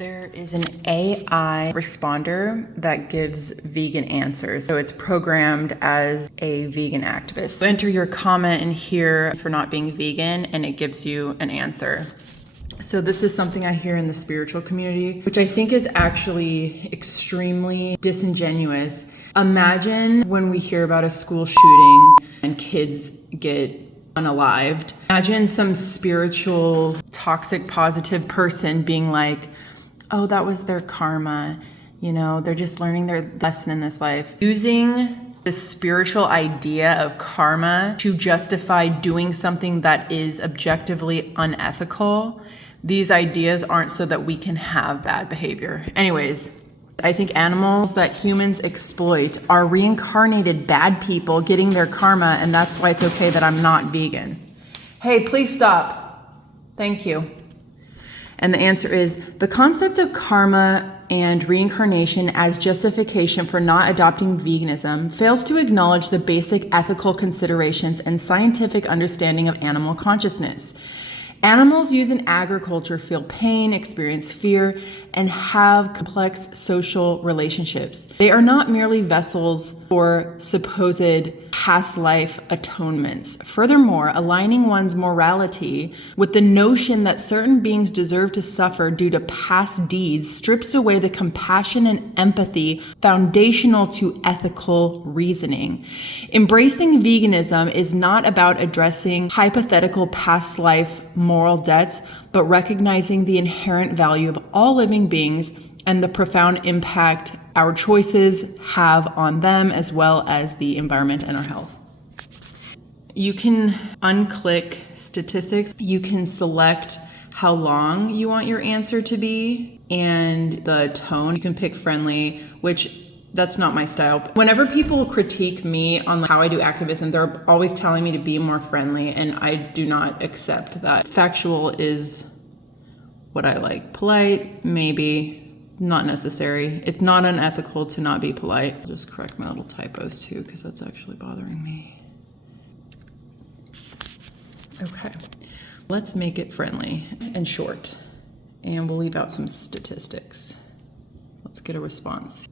There is an AI responder that gives vegan answers. So it's programmed as a vegan activist. So enter your comment in here for not being vegan and it gives you an answer. So this is something I hear in the spiritual community, which I think is actually extremely disingenuous. Imagine when we hear about a school shooting and kids get unalived. Imagine some spiritual, toxic, positive person being like, oh, that was their karma. You know, they're just learning their lesson in this life. Using the spiritual idea of karma to justify doing something that is objectively unethical. These ideas aren't so that we can have bad behavior. Anyways, I think animals that humans exploit are reincarnated bad people getting their karma, and that's why it's okay that I'm not vegan. Hey, please stop. Thank you. And the answer is, the concept of karma and reincarnation as justification for not adopting veganism fails to acknowledge the basic ethical considerations and scientific understanding of animal consciousness. Animals used in agriculture feel pain, experience fear, and have complex social relationships. They are not merely vessels for supposed past life atonements. Furthermore, aligning one's morality with the notion that certain beings deserve to suffer due to past deeds strips away the compassion and empathy foundational to ethical reasoning. Embracing veganism is not about addressing hypothetical past life moral debts, but recognizing the inherent value of all living beings and the profound impact our choices have on them, as well as the environment and our health. You can unclick statistics. You can select how long you want your answer to be and the tone. You can pick friendly, which that's not my style. Whenever people critique me on how I do activism, they're always telling me to be more friendly, and I do not accept that. Factual is what I like. Polite, maybe. Not necessary. It's not unethical to not be polite. I'll just correct my little typos too, because that's actually bothering me. Okay, let's make it friendly and short, and we'll leave out some statistics. Let's get a response.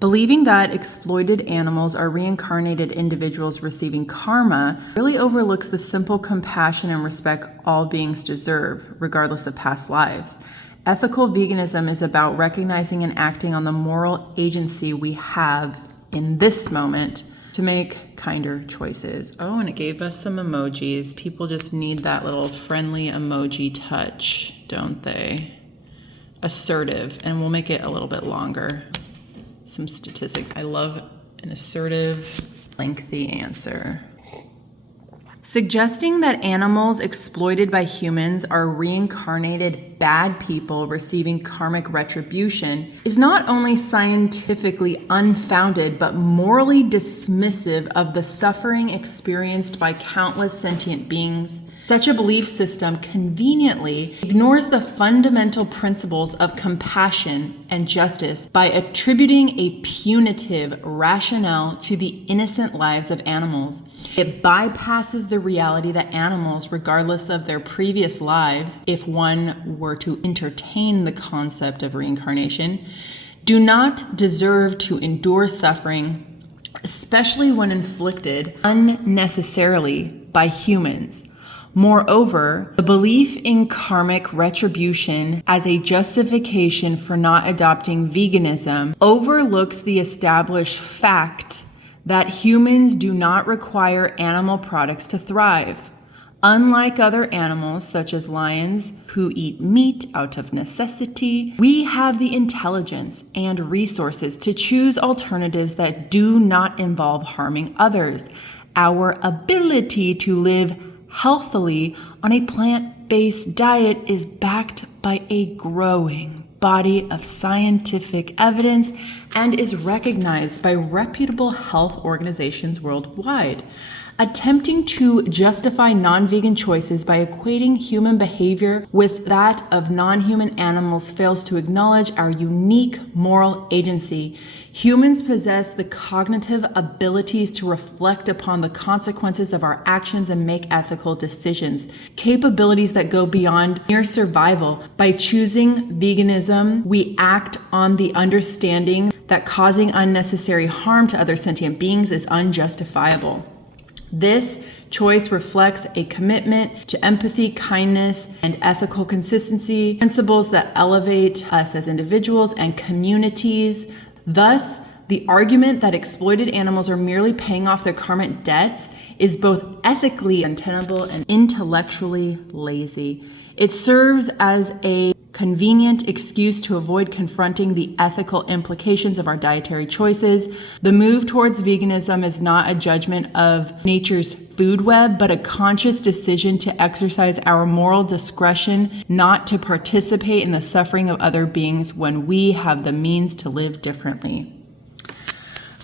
Believing that exploited animals are reincarnated individuals receiving karma really overlooks the simple compassion and respect all beings deserve, regardless of past lives. Ethical veganism is about recognizing and acting on the moral agency we have in this moment to make kinder choices. Oh, and it gave us some emojis. People just need that little friendly emoji touch, don't they? Assertive, and we'll make it a little bit longer. Some statistics. I love an assertive, lengthy answer. Suggesting that animals exploited by humans are reincarnated bad people receiving karmic retribution is not only scientifically unfounded, but morally dismissive of the suffering experienced by countless sentient beings. Such a belief system conveniently ignores the fundamental principles of compassion and justice by attributing a punitive rationale to the innocent lives of animals. It bypasses the reality that animals, regardless of their previous lives, if one were to entertain the concept of reincarnation, do not deserve to endure suffering, especially when inflicted unnecessarily by humans. Moreover, the belief in karmic retribution as a justification for not adopting veganism overlooks the established fact that humans do not require animal products to thrive. Unlike other animals, such as lions, who eat meat out of necessity, we have the intelligence and resources to choose alternatives that do not involve harming others. Our ability to live healthily on a plant-based diet is backed by a growing body of scientific evidence and is recognized by reputable health organizations worldwide. Attempting to justify non-vegan choices by equating human behavior with that of non-human animals fails to acknowledge our unique moral agency. Humans possess the cognitive abilities to reflect upon the consequences of our actions and make ethical decisions, capabilities that go beyond mere survival. By choosing veganism, we act on the understanding that causing unnecessary harm to other sentient beings is unjustifiable. This choice reflects a commitment to empathy, kindness, and ethical consistency, principles that elevate us as individuals and communities. Thus, the argument that exploited animals are merely paying off their karmic debts is both ethically untenable and intellectually lazy. It serves as a convenient excuse to avoid confronting the ethical implications of our dietary choices. The move towards veganism is not a judgment of nature's food web, but a conscious decision to exercise our moral discretion not to participate in the suffering of other beings when we have the means to live differently.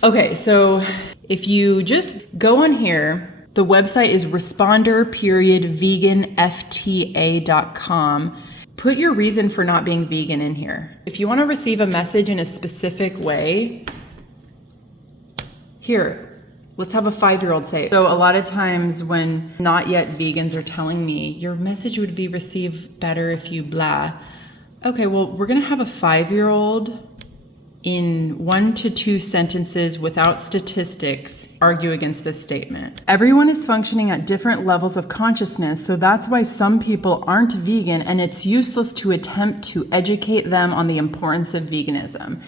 Okay, so if you just go on here, the website is responder.veganfta.com. Put your reason for not being vegan in here. If you want to receive a message in a specific way, here, let's have a 5-year-old say it. So a lot of times when not yet vegans are telling me, your message would be received better if you blah. Okay, well, we're going to have a 5-year-old in 1 to 2 sentences without statistics argue against this statement. Everyone is functioning at different levels of consciousness, so that's why some people aren't vegan, and it's useless to attempt to educate them on the importance of veganism.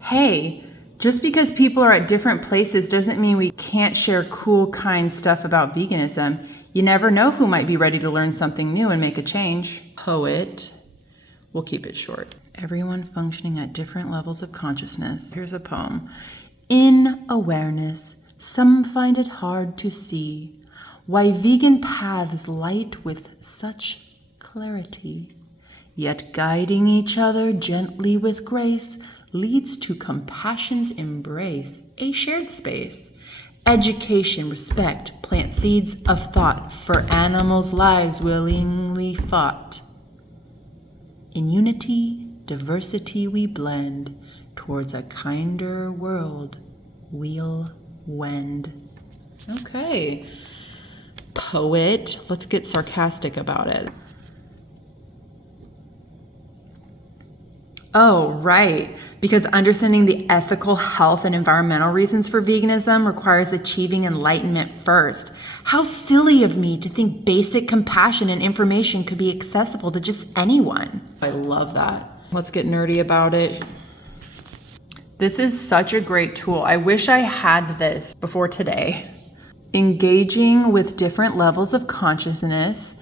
Hey, just because people are at different places doesn't mean we can't share cool, kind stuff about veganism. You never know who might be ready to learn something new and make a change. Poet. We'll keep it short. Everyone functioning at different levels of consciousness. Here's a poem. In awareness, some find it hard to see why vegan paths light with such clarity, yet guiding each other gently with grace leads to compassion's embrace, a shared space. Education, respect, plant seeds of thought for animals' lives willingly fought. In unity, diversity we blend, towards a kinder world we'll wend. Okay, poet, let's get sarcastic about it. Oh, right, because understanding the ethical, health, and environmental reasons for veganism requires achieving enlightenment first. How silly of me to think basic compassion and information could be accessible to just anyone. I love that. Let's get nerdy about it. This is such a great tool. I wish I had this before today. Engaging with different levels of consciousness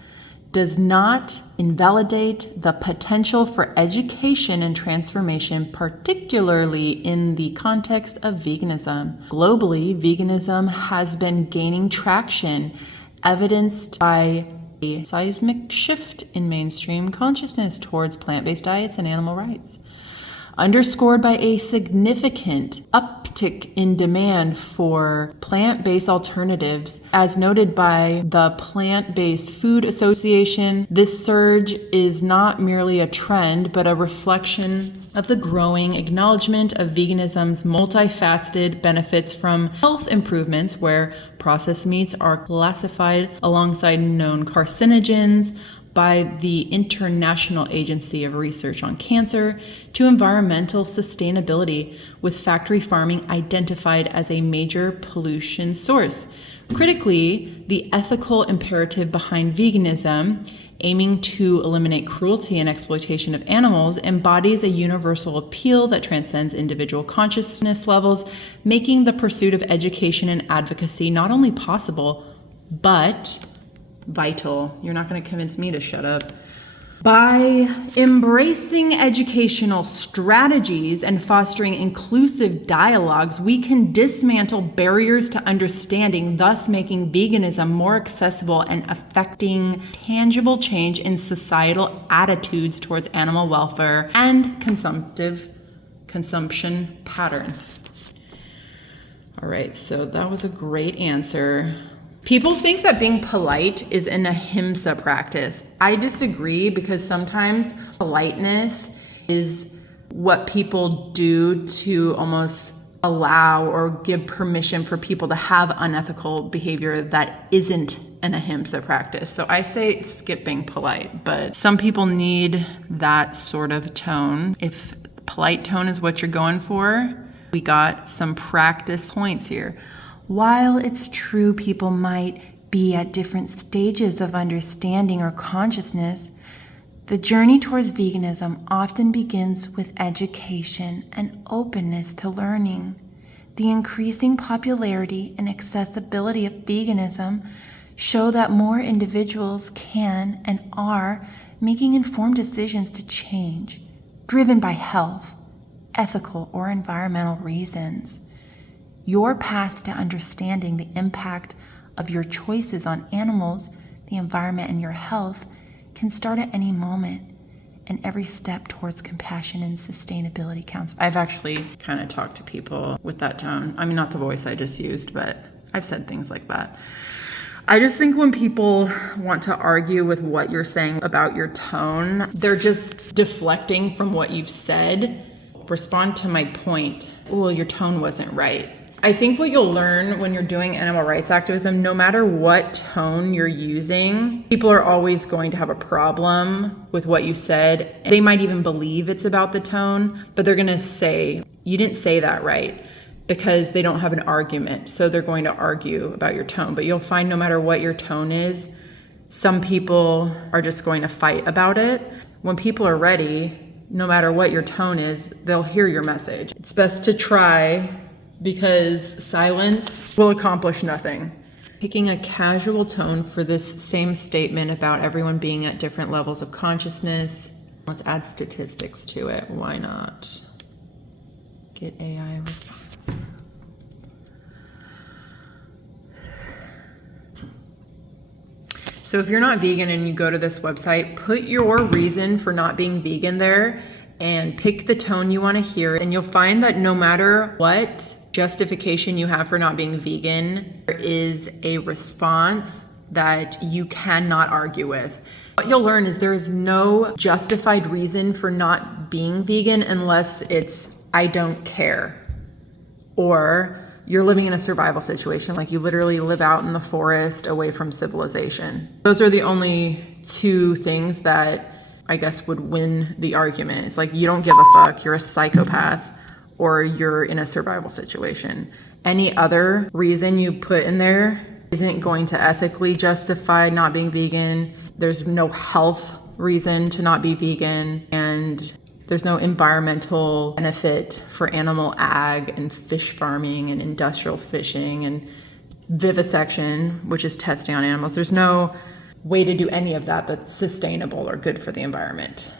does not invalidate the potential for education and transformation, particularly in the context of veganism. Globally, veganism has been gaining traction, evidenced by a seismic shift in mainstream consciousness towards plant-based diets and animal rights, underscored by a significant uptick in demand for plant-based alternatives. As noted by the Plant-Based Food Association, this surge is not merely a trend, but a reflection of the growing acknowledgement of veganism's multifaceted benefits, from health improvements where processed meats are classified alongside known carcinogens by the International Agency of Research on Cancer, to environmental sustainability, with factory farming identified as a major pollution source. Critically, the ethical imperative behind veganism, aiming to eliminate cruelty and exploitation of animals, embodies a universal appeal that transcends individual consciousness levels, making the pursuit of education and advocacy not only possible, but vital. You're not going to convince me to shut up. By embracing educational strategies and fostering inclusive dialogues, we can dismantle barriers to understanding, thus making veganism more accessible and affecting tangible change in societal attitudes towards animal welfare and consumption patterns. All right, so that was a great answer. People think that being polite is an ahimsa practice. I disagree, because sometimes politeness is what people do to almost allow or give permission for people to have unethical behavior that isn't an ahimsa practice. So I say skip being polite, but some people need that sort of tone. If polite tone is what you're going for, we got some practice points here. While it's true people might be at different stages of understanding or consciousness, the journey towards veganism often begins with education and openness to learning. The increasing popularity and accessibility of veganism show that more individuals can and are making informed decisions to change, driven by health, ethical, or environmental reasons. Your path to understanding the impact of your choices on animals, the environment, and your health can start at any moment, and every step towards compassion and sustainability counts. I've actually kind of talked to people with that tone. I mean, not the voice I just used, but I've said things like that. I just think when people want to argue with what you're saying about your tone, they're just deflecting from what you've said. Respond to my point. Well, your tone wasn't right. I think what you'll learn when you're doing animal rights activism, no matter what tone you're using, people are always going to have a problem with what you said. They might even believe it's about the tone, but they're going to say, you didn't say that right, because they don't have an argument. So they're going to argue about your tone. But you'll find no matter what your tone is, some people are just going to fight about it. When people are ready, no matter what your tone is, they'll hear your message. It's best to try, because silence will accomplish nothing. Picking a casual tone for this same statement about everyone being at different levels of consciousness. Let's add statistics to it. Why not? Get AI response. So if you're not vegan and you go to this website, put your reason for not being vegan there and pick the tone you want to hear. And you'll find that no matter what justification you have for not being vegan, there is a response that you cannot argue with. What you'll learn is there is no justified reason for not being vegan unless it's I don't care, or you're living in a survival situation, like you literally live out in the forest away from civilization. Those are the only two things that I guess would win the argument. It's like you don't give a fuck, you're a psychopath, or you're in a survival situation. Any other reason you put in there isn't going to ethically justify not being vegan. There's no health reason to not be vegan, and there's no environmental benefit for animal ag and fish farming and industrial fishing and vivisection, which is testing on animals. There's no way to do any of that that's sustainable or good for the environment.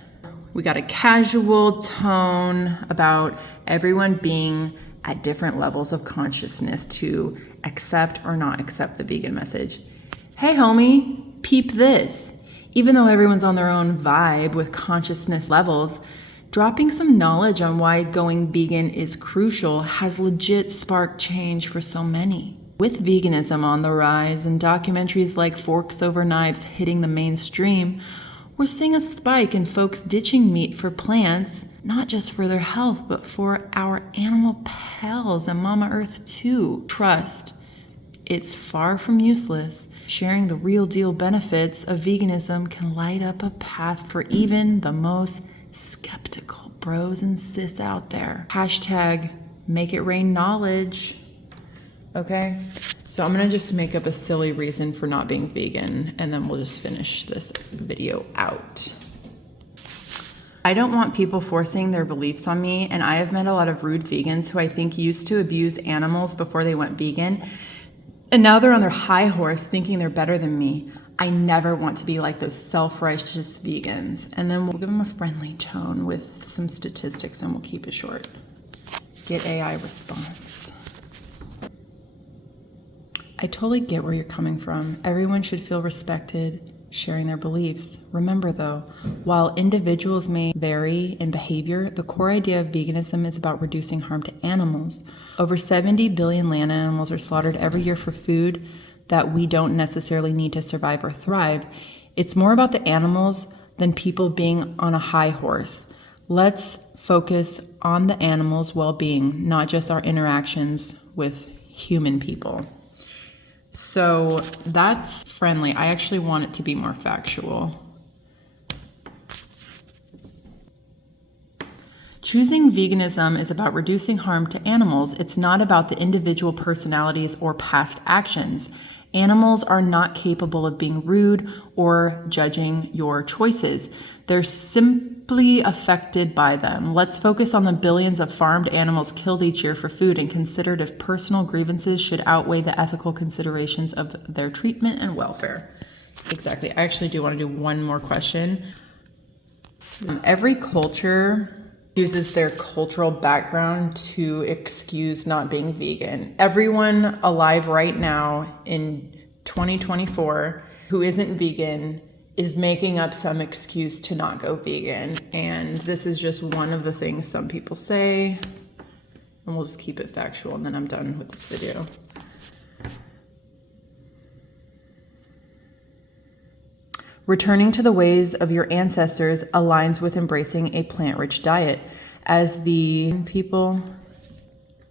We got a casual tone about everyone being at different levels of consciousness to accept or not accept the vegan message. Hey homie, peep this. Even though everyone's on their own vibe with consciousness levels, dropping some knowledge on why going vegan is crucial has legit sparked change for so many. With veganism on the rise and documentaries like Forks Over Knives hitting the mainstream, we're seeing a spike in folks ditching meat for plants, not just for their health, but for our animal pals and Mama Earth too. Trust, it's far from useless. Sharing the real deal benefits of veganism can light up a path for even the most skeptical bros and sis out there. Hashtag make it rain knowledge. Okay, so I'm gonna just make up a silly reason for not being vegan, and then we'll just finish this video out. I don't want people forcing their beliefs on me, and I have met a lot of rude vegans who I think used to abuse animals before they went vegan, and now they're on their high horse thinking they're better than me. I never want to be like those self-righteous vegans. And then we'll give them a friendly tone with some statistics, and we'll keep it short. Get AI response. I totally get where you're coming from. Everyone should feel respected sharing their beliefs. Remember though, while individuals may vary in behavior, the core idea of veganism is about reducing harm to animals. Over 70 billion land animals are slaughtered every year for food that we don't necessarily need to survive or thrive. It's more about the animals than people being on a high horse. Let's focus on the animals' well-being, not just our interactions with human people. So that's friendly. I actually want it to be more factual. Choosing veganism is about reducing harm to animals. It's not about the individual personalities or past actions. Animals are not capable of being rude or judging your choices. They're simply affected by them. Let's focus on the billions of farmed animals killed each year for food and consider if personal grievances should outweigh the ethical considerations of their treatment and welfare. Exactly. I actually do want to do one more question. Every culture uses their cultural background to excuse not being vegan. Everyone alive right now in 2024 who isn't vegan is making up some excuse to not go vegan. And this is just one of the things some people say. And we'll just keep it factual and then I'm done with this video. Returning to the ways of your ancestors aligns with embracing a plant-rich diet, as the people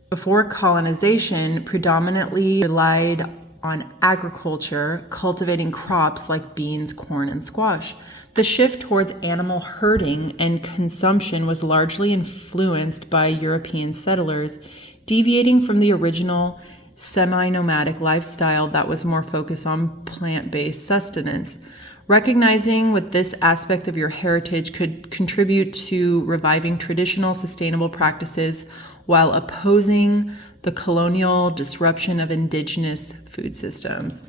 before colonization predominantly relied on agriculture, cultivating crops like beans, corn, and squash. The shift towards animal herding and consumption was largely influenced by European settlers, deviating from the original semi-nomadic lifestyle that was more focused on plant-based sustenance. Recognizing what this aspect of your heritage could contribute to reviving traditional sustainable practices while opposing the colonial disruption of indigenous food systems.